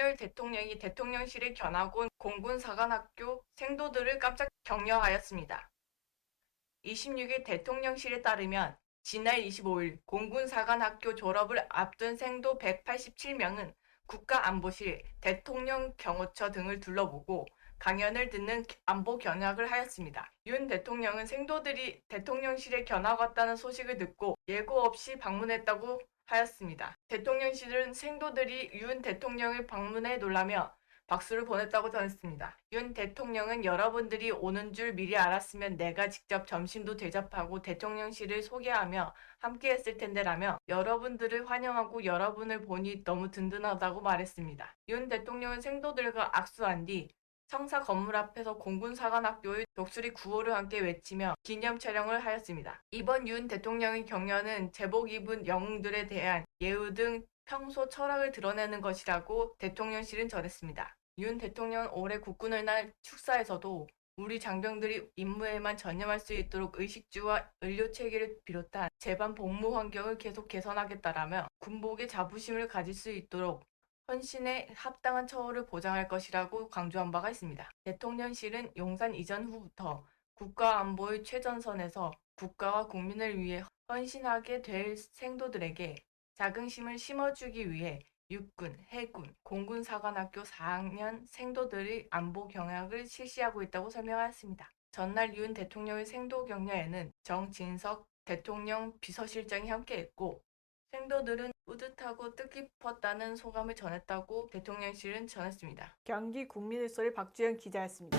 윤석열 대통령이 대통령실에 견학 온 공군사관학교 생도들을 깜짝 격려하였습니다. 26일 대통령실에 따르면 지난 25일 공군사관학교 졸업을 앞둔 생도 187명은 국가안보실, 대통령 경호처 등을 둘러보고 강연을 듣는 안보 견학을 하였습니다. 윤 대통령은 생도들이 대통령실에 견학 왔다는 소식을 듣고 예고 없이 방문했다고 하였습니다. 대통령실은 생도들이 윤 대통령을 방문해 놀라며 박수를 보냈다고 전했습니다. 윤 대통령은 여러분들이 오는 줄 미리 알았으면 내가 직접 점심도 대접하고 대통령실을 소개하며 함께 했을 텐데라며 여러분들을 환영하고 여러분을 보니 너무 든든하다고 말했습니다. 윤 대통령은 생도들과 악수한 뒤 청사 건물 앞에서 공군사관학교의 독수리 구호를 함께 외치며 기념 촬영을 하였습니다. 이번 윤 대통령의 격려는 제복 입은 영웅들에 대한 예우 등 평소 철학을 드러내는 것이라고 대통령실은 전했습니다. 윤 대통령은 올해 국군의 날 축사에서도 우리 장병들이 임무에만 전념할 수 있도록 의식주와 의료 체계를 비롯한 재반 복무 환경을 계속 개선하겠다라며 군복의 자부심을 가질 수 있도록 헌신에 합당한 처우를 보장할 것이라고 강조한 바가 있습니다. 대통령실은 용산 이전 후부터 국가 안보의 최전선에서 국가와 국민을 위해 헌신하게 될 생도들에게 자긍심을 심어주기 위해 육군, 해군, 공군사관학교 4학년 생도들의 안보 경약을 실시하고 있다고 설명하였습니다. 전날 윤 대통령의 생도 격려에는 정진석 대통령 비서실장이 함께했고 생도들은 뿌듯하고 뜻깊었다는 소감을 전했다고 대통령실은 전했습니다. 경기 국민의 소리 박주영 기자였습니다.